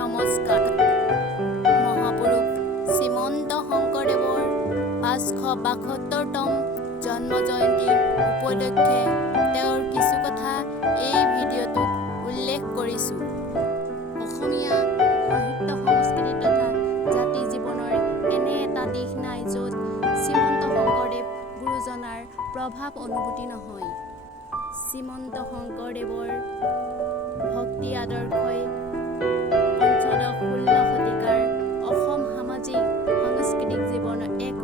নমস্কাৰ। মহাপুৰুষ শ্ৰীমন্ত শংকৰদেৱৰ ৫৭২তম জন্ম জয়ন্তী উপলক্ষে তেওঁৰ কিছু কথা এই ভিডিঅ'টোত উল্লেখ কৰিছোঁ। অসমীয়া সাহিত্য সংস্কৃতি তথা জাতি জীৱনৰ এনে এটা দিশ নাই য'ত শ্ৰীমন্ত শংকৰদেৱ গুৰুজনাৰ প্ৰভাৱ অনুভূতি নহয়। শ্ৰীমন্ত শংকৰদেৱৰ ভক্তি আদৰ্শই পঞ্চদশ-ষোল্ল শতিকাৰ অসম সামাজিক সাংস্কৃতিক জীৱনৰ এক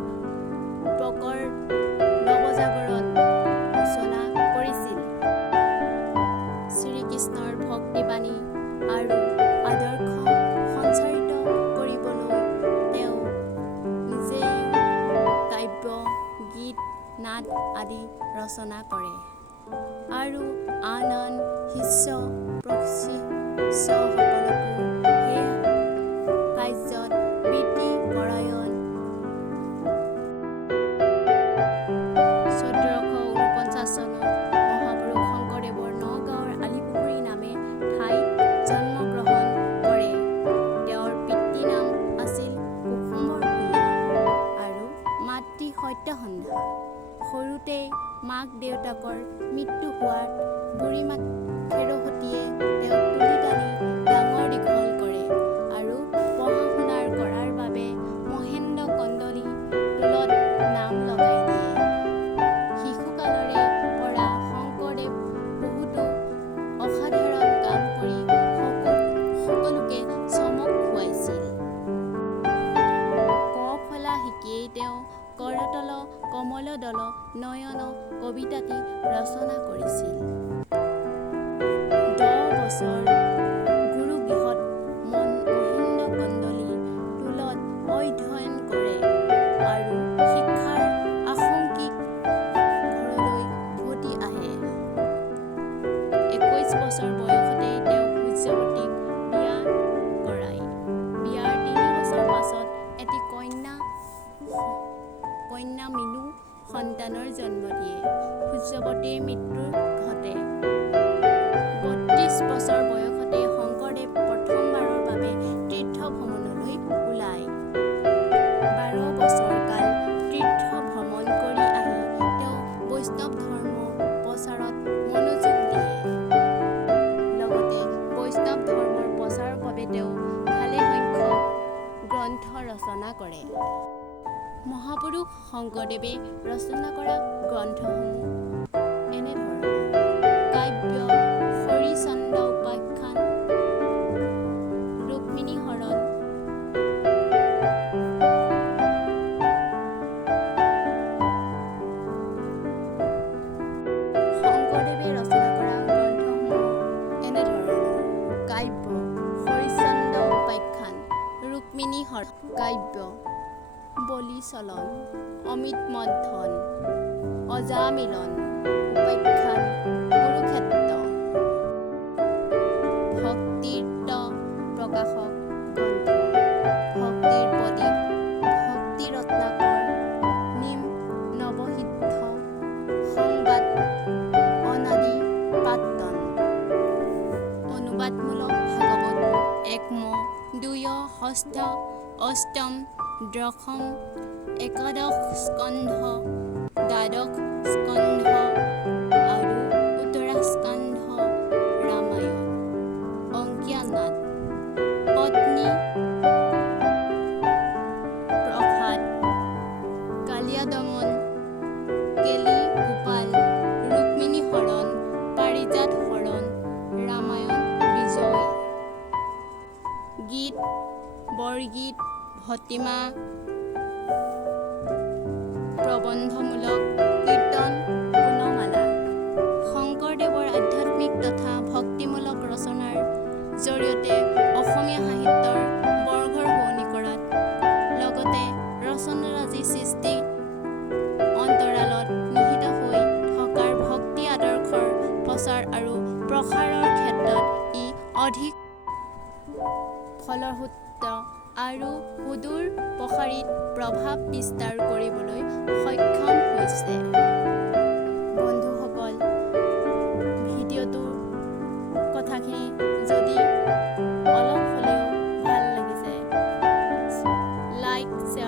প্ৰকৰ নৱজাগৰণ সূচনা কৰিছিল। শ্ৰীকৃষ্ণৰ ভক্তিবাণী আৰু আদৰ্শ সঞ্চাৰিত কৰিবলৈ তেওঁ নিজেই কাব্য, গীত, নাট আদি ৰচনা কৰে আৰু আন আন শিষ্য প্ৰশিষ্যসকলকো সেই কাৰ্যত বৃত্তি কৰায়ন। ১৪৪৯ চনত মহাপুৰুষ শংকৰদেৱৰ নগাঁৱৰ আলিপুখুৰী নামে ঠাইত জন্মগ্ৰহণ কৰে। তেওঁৰ পিতৃ নাম আছিল কুসুম্বৰ ভূঞা আৰু মাতৃ সত্যসন্ধা। সৰুতেই মাক দেউতাকৰ মৃত্যু হোৱাত বুঢ়ীমাক খেৰসুতীয়ে তেওঁক তুলি তালি ডাঙৰ দীঘল কৰে আৰু পঢ়া-শুনা কৰাৰ বাবে মহেন্দ্ৰ কন্দলী টোলত নাম লগাই দিয়ে। শিশুকালৰে পৰা শংকৰদেৱ বহুতো অসাধাৰণ কাম কৰি সকলোকে চমক খুৱাইছিল। ক ফলা শিকিয়েই তেওঁ কৰতল কমলদল নয়ন কবিতাটি ৰচনা কৰিছিল। ১০ বছৰ গুৰুগৃহত মহেন্দ্ৰ কন্দলী টোলত অধ্যয়ন কৰে আৰু শিক্ষাৰ আকাংক্ষিত ঘৰলৈ উভতি আহে। ২১ বছৰ বয়সতেই তেওঁ সূৰ্যৱতীক বিয়া কৰায়। বিয়াৰ ৩ বছৰ পাছত এটি কন্যা মীনু সন্তানৰ জন্ম দিয়ে। সূৰ্যৱতীৰ মৃত্যু ঘটে। ৩২ বছৰ বয়সতে শংকৰদেৱ প্ৰথমবাৰৰ বাবে তীৰ্থ ভ্ৰমণলৈ ওলায়। ১২ বছৰ কাল তীৰ্থ ভ্ৰমণ কৰি আহি তেওঁ বৈষ্ণৱ ধৰ্ম প্ৰচাৰত মনোযোগ দিয়ে। লগতে বৈষ্ণৱ ধৰ্মৰ প্ৰচাৰৰ বাবে তেওঁ ভালেসংখ্যক গ্ৰন্থ ৰচনা কৰে। মহাপুৰুষ শংকৰদেৱে ৰচনা কৰা গ্ৰন্থসমূহ এনেধৰণৰ: কাব্য হৰিচন্দ্ৰ উপাখ্যান, ৰুক্মিণী হৰণ, শংকৰদেৱে ৰচনা কৰা গ্ৰন্থসমূহ এনেধৰণৰ: কাব্য হৰিচন্দ্ৰ উপাখ্যান, ৰুক্মিণী হৰণ, কাব্য বলি চলন, অমিত মন্থন, অজামিলন, উপাখ্যান কুৰুক্ষেত্ৰ, ভক্তিতীৰ্থ প্ৰকাশক গ্ৰন্থ, ভক্তিৰ প্ৰদীপ, ভক্তি ৰত্নাকৰ, নিম নৱসিদ্ধ, সংবাদ অনাদি পাটন, অনুবাদমূলক ভাগৱত ১ম, ২য়, ষষ্ঠ, অষ্টম, দশম, একাদশ স্কন্ধ, দ্বাদশ স্কন্ধ আৰু উত্তৰাস্কন্ধ, ৰামায়ণ, অংকীয়া নাট, পত্নী প্ৰসাদ, কালিয়াদমন, কেলি গোপাল, ৰুক্মিণী হৰণ, পাৰিজাত হৰণ, ৰামায়ণ বিজয়, গীত, বৰগীত, ভটিমা, প্ৰবন্ধমূলক কীৰ্তন, গুণমালা। শংকৰদেৱৰ আধ্যাত্মিক তথা ভক্তিমূলক ৰচনাৰ জৰিয়তে অসমীয়া সাহিত্যৰ বৰ্গৰ শুৱনি কৰাত, লগতে ৰচনাৰাজি সৃষ্টিৰ অন্তৰালত নিহিত হৈ থকাৰ ভক্তি আদৰ্শৰ প্ৰচাৰ আৰু প্ৰসাৰৰ ক্ষেত্ৰত ই অধিক ফলপ্ৰসূ আৰু সুদূৰ প্ৰসাৰীত প্ৰভাৱ বিস্তাৰ কৰিবলৈ সক্ষম হৈছে। বন্ধুসকল, ভিডিঅ'টোৰ কথাখিনি যদি অলপ হ'লেও শ্বেয়াৰ